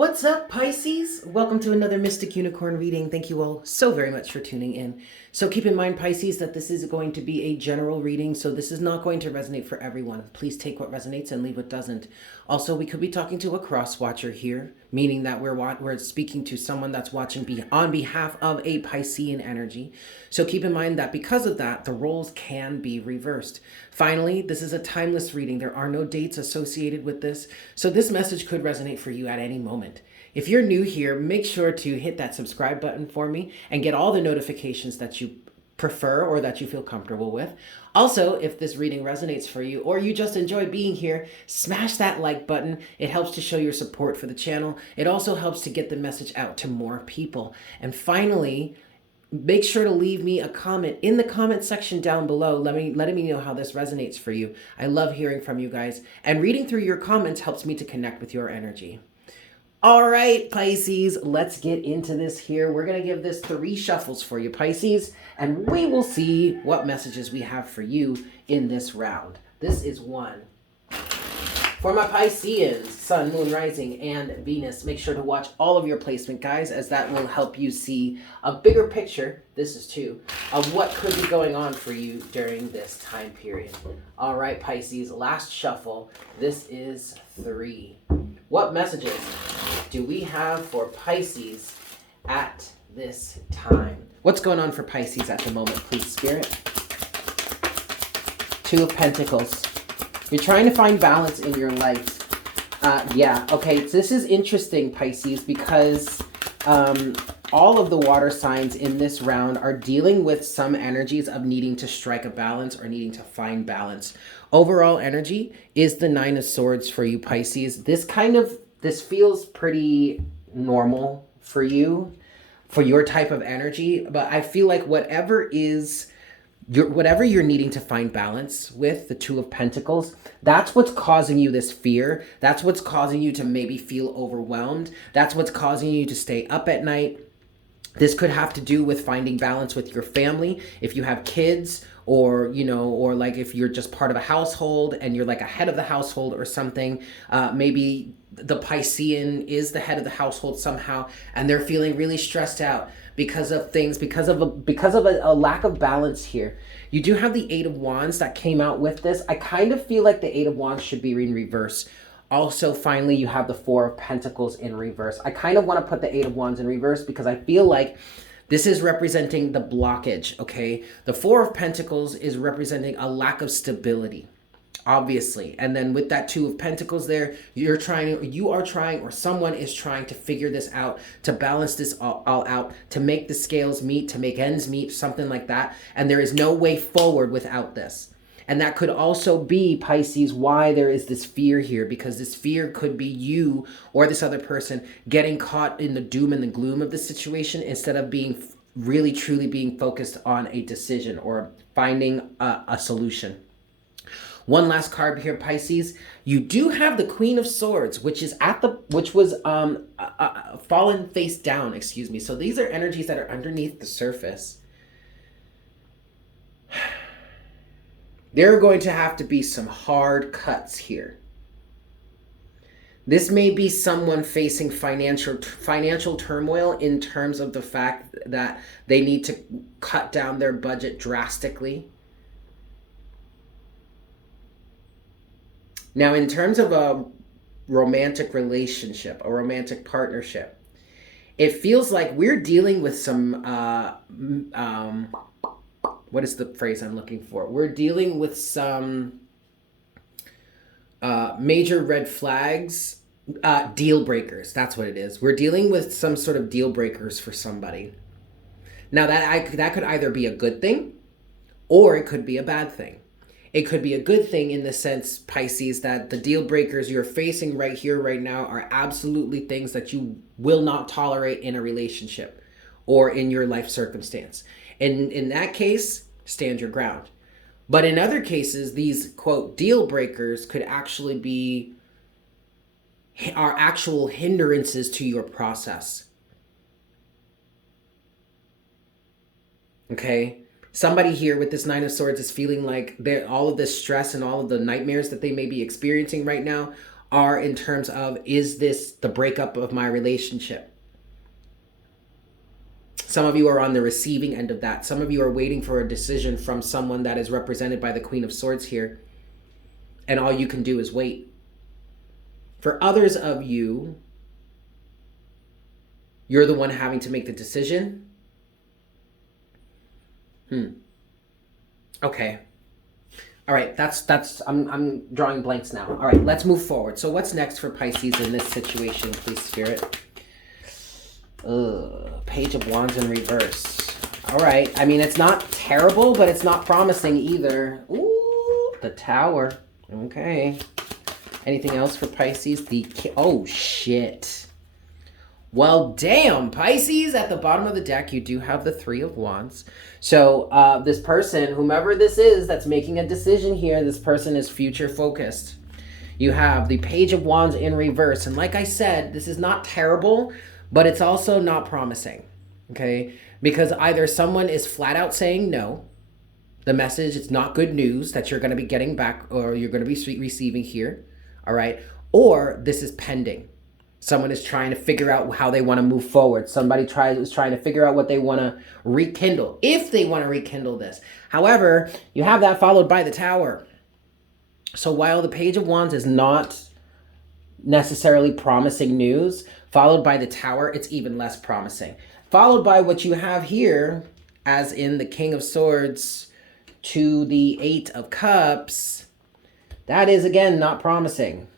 What's up, Pisces? Welcome to another Mystic Unicorn reading. Thank you all so very much for tuning in. So keep in mind, Pisces, that this is going to be a general reading, so this is not going to resonate for everyone. Please take what resonates and leave what doesn't. Also, we could be talking to a cross-watcher here, meaning that we're speaking to someone that's watching on behalf of a Piscean energy. So keep in mind that because of that, the roles can be reversed. Finally, this is a timeless reading. There are no dates associated with this, so this message could resonate for you at any moment. If you're new here, make sure to hit that subscribe button for me and get all the notifications that you prefer or that you feel comfortable with. Also, if this reading resonates for you or you just enjoy being here, smash that like button. It helps to show your support for the channel. It also helps to get the message out to more people. And finally, make sure to leave me a comment in the comment section down below, letting me know how this resonates for you. I love hearing from you guys, and reading through your comments helps me to connect with your energy. All right, Pisces, let's get into this here. We're going to give this 3 shuffles for you, Pisces, and we will see what messages we have for you in this round. This is 1. For my Pisceans, Sun, Moon, Rising, and Venus, make sure to watch all of your placement, guys, as that will help you see a bigger picture, this is 2, of what could be going on for you during this time period. All right, Pisces, last shuffle. This is 3. What messages do we have for Pisces at this time? What's going on for Pisces at the moment, please, Spirit? 2 of Pentacles. You're trying to find balance in your life. Yeah, okay, so this is interesting, Pisces, because all of the water signs in this round are dealing with some energies of needing to strike a balance or needing to find balance. Overall energy is the 9 of Swords for you, Pisces. This feels pretty normal for you, for your type of energy, but I feel like whatever you're needing to find balance with, the 2 of Pentacles, that's what's causing you this fear. That's what's causing you to maybe feel overwhelmed. That's what's causing you to stay up at night. This could have to do with finding balance with your family. If you have kids, or, or like if you're just part of a household and you're like a head of the household or something, maybe the Piscean is the head of the household somehow, and they're feeling really stressed out because of things, because of a lack of balance here. You do have the 8 of Wands that came out with this. I kind of feel like the 8 of Wands should be in reverse. Also, finally, you have the 4 of Pentacles in reverse. I kind of want to put the 8 of Wands in reverse because I feel like this is representing the blockage, okay? The 4 of Pentacles is representing a lack of stability, obviously. And then with that 2 of Pentacles there, you are trying, or someone is trying to figure this out, to balance this all out, to make the scales meet, to make ends meet, something like that. And there is no way forward without this. And that could also be, Pisces, why there is this fear here, because this fear could be you or this other person getting caught in the doom and the gloom of the situation instead of being really, truly being focused on a decision or finding a solution. One last card here, Pisces. You do have the Queen of Swords, which was fallen face down, excuse me. So these are energies that are underneath the surface. There are going to have to be some hard cuts here. This may be someone facing financial turmoil in terms of the fact that they need to cut down their budget drastically. Now, in terms of a romantic relationship, a romantic partnership, it feels like we're dealing with some what is the phrase I'm looking for? We're dealing with some major red flags, deal breakers. That's what it is. We're dealing with some sort of deal breakers for somebody. Now that could either be a good thing or it could be a bad thing. It could be a good thing in the sense, Pisces, that the deal breakers you're facing right here, right now are absolutely things that you will not tolerate in a relationship or in your life circumstance. And in that case, stand your ground. But in other cases, these, quote, deal breakers could actually are actual hindrances to your process. Okay? Somebody here with this 9 of Swords is feeling like all of this stress and all of the nightmares that they may be experiencing right now are in terms of, is this the breakup of my relationship? Some of you are on the receiving end of that. Some of you are waiting for a decision from someone that is represented by the Queen of Swords here. And all you can do is wait. For others of you, you're the one having to make the decision. Okay. All right, I'm drawing blanks now. All right, let's move forward. So what's next for Pisces in this situation, please, Spirit? Page of Wands in reverse. All right, I mean, it's not terrible, but it's not promising either. Ooh, the Tower. Okay. Anything else for Pisces? Oh, shit. Well, damn, Pisces, at the bottom of the deck, you do have the Three of Wands. So this person, whomever this is that's making a decision here, this person is future focused. You have the Page of Wands in reverse. And like I said, this is not terrible, but it's also not promising, okay? Because either someone is flat out saying no, the message, it's not good news that you're going to be getting back or you're going to be receiving here, all right? Or this is pending. Someone is trying to figure out how they want to move forward. Somebody is trying to figure out what they want to rekindle, if they want to rekindle this. However, you have that followed by the Tower. So while the Page of Wands is not necessarily promising news, followed by the Tower, it's even less promising. Followed by what you have here, as in the King of Swords to the Eight of Cups, that is, again, not promising.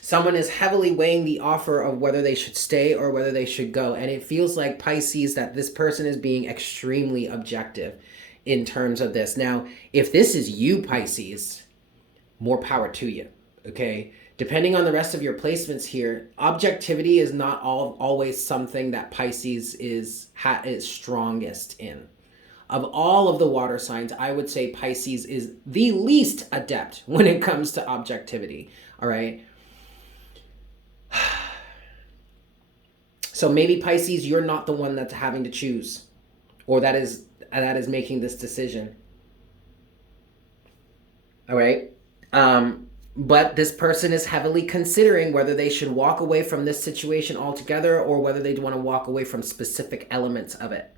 Someone is heavily weighing the offer of whether they should stay or whether they should go. And it feels like, Pisces, that this person is being extremely objective in terms of this. Now, if this is you, Pisces, more power to you, okay? Depending on the rest of your placements here, objectivity is not always something that Pisces is strongest in. Of all of the water signs, I would say Pisces is the least adept when it comes to objectivity, all right? So maybe, Pisces, you're not the one that's having to choose, or that is making this decision. All right. But this person is heavily considering whether they should walk away from this situation altogether or whether they want to walk away from specific elements of it.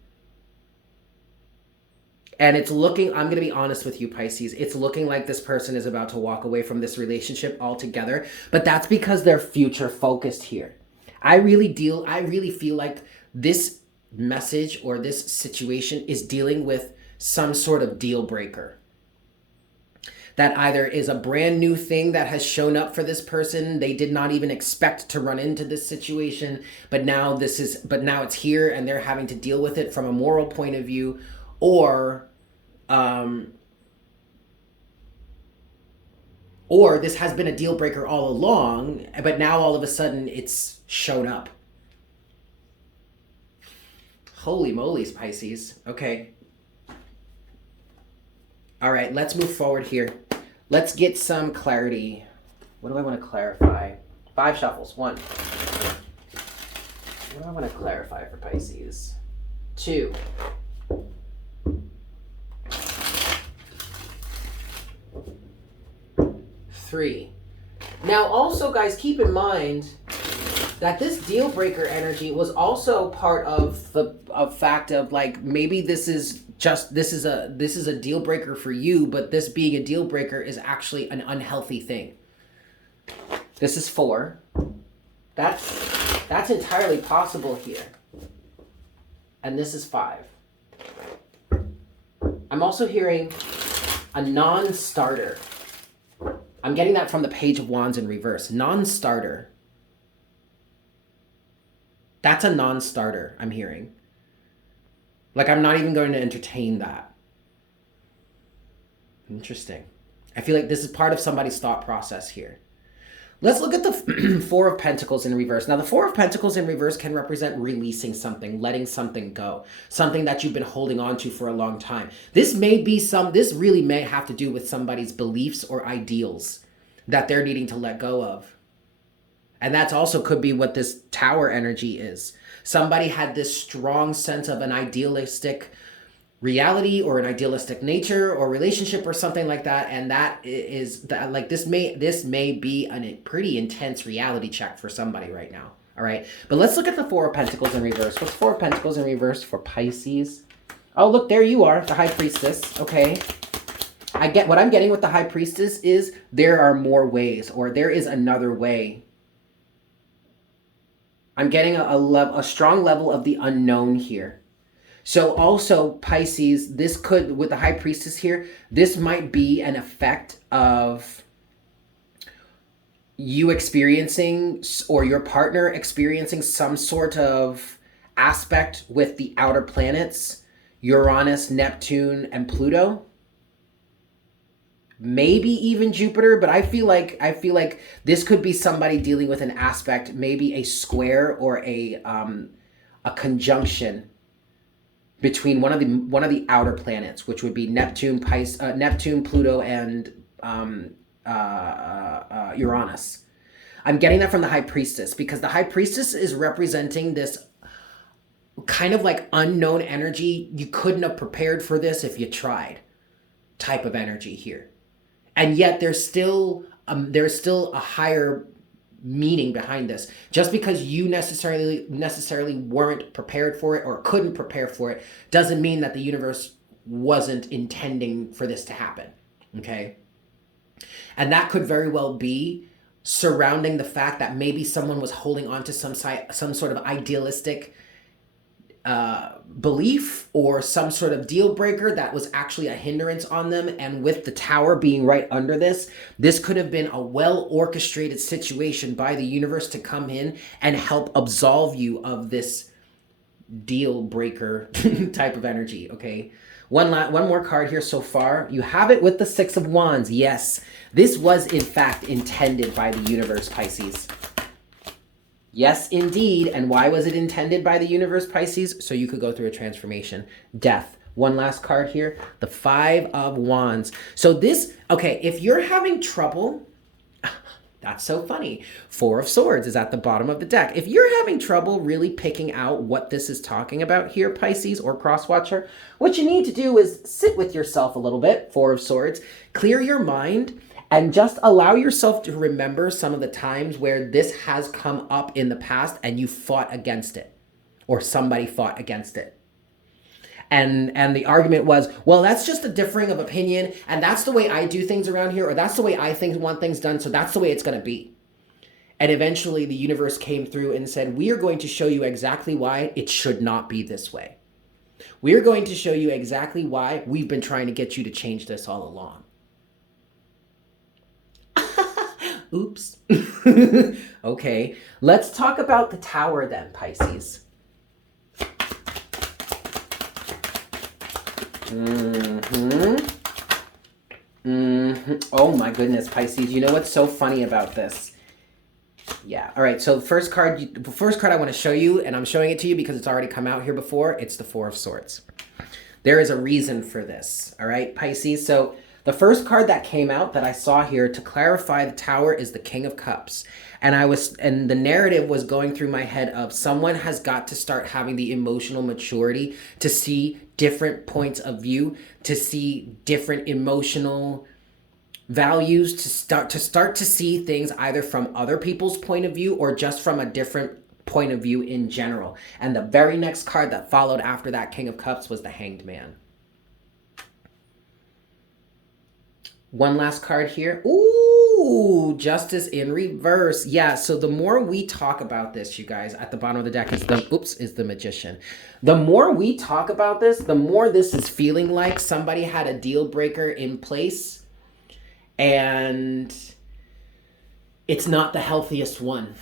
And it's looking, I'm going to be honest with you, Pisces, it's looking like this person is about to walk away from this relationship altogether, but that's because they're future focused here. I really feel like this message or this situation is dealing with some sort of deal breaker. That either is a brand new thing that has shown up for this person. They did not even expect to run into this situation, but now it's here and they're having to deal with it from a moral point of view, or this has been a deal breaker all along, but now all of a sudden it's shown up. Holy moly's, Pisces. Okay. All right, let's move forward here. Let's get some clarity. What do I want to clarify? 5 shuffles. 1. What do I want to clarify for Pisces? 2. 3. Now also, guys, keep in mind that this deal breaker energy was also part of the fact of, like, maybe this is a deal breaker for you, but this being a deal breaker is actually an unhealthy thing. This is 4. That's entirely possible here. And this is 5. I'm also hearing a non-starter. I'm getting that from the Page of Wands in reverse. Non-starter. That's a non-starter, I'm hearing. Like, I'm not even going to entertain that. Interesting. I feel like this is part of somebody's thought process here. Let's look at the 4 of Pentacles in reverse. Now, the 4 of Pentacles in reverse can represent releasing something, letting something go, something that you've been holding on to for a long time. This really may have to do with somebody's beliefs or ideals that they're needing to let go of. And that's also could be what this Tower energy is. Somebody had this strong sense of an idealistic reality or an idealistic nature or relationship or something like that, and that is that, like, this may be a pretty intense reality check for somebody right now. All right, but let's look at the Four of Pentacles in reverse. What's Four of Pentacles in reverse for Pisces? Oh, look, there you are, the High Priestess. Okay, I get what I'm getting with the High Priestess is there are more ways, or there is another way. I'm getting a strong level of the unknown here. So also, Pisces, this could, with the High Priestess here, this might be an effect of you experiencing, or your partner experiencing, some sort of aspect with the outer planets, Uranus, Neptune, and Pluto. Maybe even Jupiter, but I feel like this could be somebody dealing with an aspect, maybe a square or a conjunction between one of the outer planets, which would be Neptune, Pluto, and Uranus. I'm getting that from the High Priestess, because the High Priestess is representing this kind of like unknown energy. You couldn't have prepared for this if you tried, type of energy here. And yet there's still a higher meaning behind this. Just because you necessarily weren't prepared for it or couldn't prepare for it doesn't mean that the universe wasn't intending for this to happen. Okay? And that could very well be surrounding the fact that maybe someone was holding on to some sort of idealistic belief or some sort of deal breaker that was actually a hindrance on them. And with the Tower being right under this could have been a well orchestrated situation by the universe to come in and help absolve you of this deal breaker type of energy. Okay, one more card here so far. You have it with the Six of Wands. Yes, this was in fact intended by the universe, Pisces. Yes, indeed. And why was it intended by the universe, Pisces? So you could go through a transformation. Death. One last card here. The Five of Wands. So this, okay, if you're having trouble, that's so funny. Four of Swords is at the bottom of the deck. If you're having trouble really picking out what this is talking about here, Pisces or Crosswatcher, what you need to do is sit with yourself a little bit, Four of Swords, clear your mind, and just allow yourself to remember some of the times where this has come up in the past and you fought against it, or somebody fought against it. And the argument was, well, that's just a differing of opinion, and that's the way I do things around here, or that's the way I want things done, so that's the way it's going to be. And eventually the universe came through and said, we are going to show you exactly why it should not be this way. We are going to show you exactly why we've been trying to get you to change this all along. Oops. Okay, let's talk about the Tower then, Pisces. Oh my goodness, Pisces. You know what's so funny about this? Yeah. All right. So the first card I want to show you, and I'm showing it to you because it's already come out here before, it's the Four of Swords. There is a reason for this. All right, Pisces. So the first card that came out that I saw here to clarify the Tower is the King of Cups. And the narrative was going through my head of someone has got to start having the emotional maturity to see different points of view, to see different emotional values, to start to see things either from other people's point of view or just from a different point of view in general. And the very next card that followed after that King of Cups was the Hanged Man. One last card here. Ooh, Justice in reverse. Yeah, so the more we talk about this, you guys, at the bottom of the deck is the Magician. The more we talk about this, the more this is feeling like somebody had a deal breaker in place and it's not the healthiest one.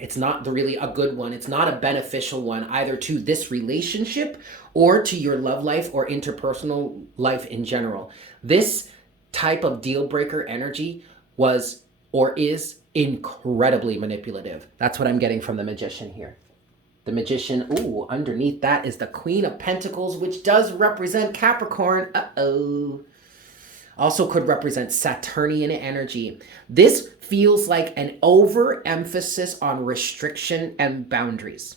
It's not really a good one. It's not a beneficial one either to this relationship or to your love life or interpersonal life in general. This type of deal breaker energy was or is incredibly manipulative. That's what I'm getting from the Magician here. The Magician, ooh, underneath that is the Queen of Pentacles, which does represent Capricorn. Uh-oh. Also could represent Saturnian energy. This feels like an overemphasis on restriction and boundaries.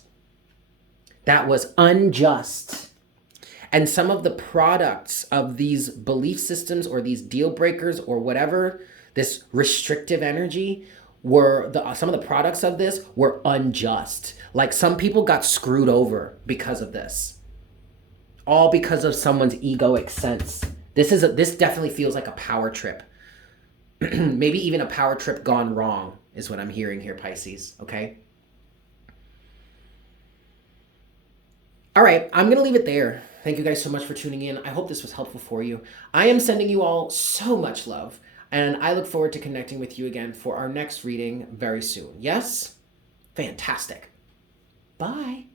That was unjust. And some of the products of these belief systems or these deal breakers or whatever, this restrictive energy, some of the products of this were unjust. Like some people got screwed over because of this. All because of someone's egoic sense. This definitely feels like a power trip. Maybe even a power trip gone wrong is what I'm hearing here, Pisces, okay? All right, I'm going to leave it there. Thank you guys so much for tuning in. I hope this was helpful for you. I am sending you all so much love, and I look forward to connecting with you again for our next reading very soon. Yes? Fantastic. Bye.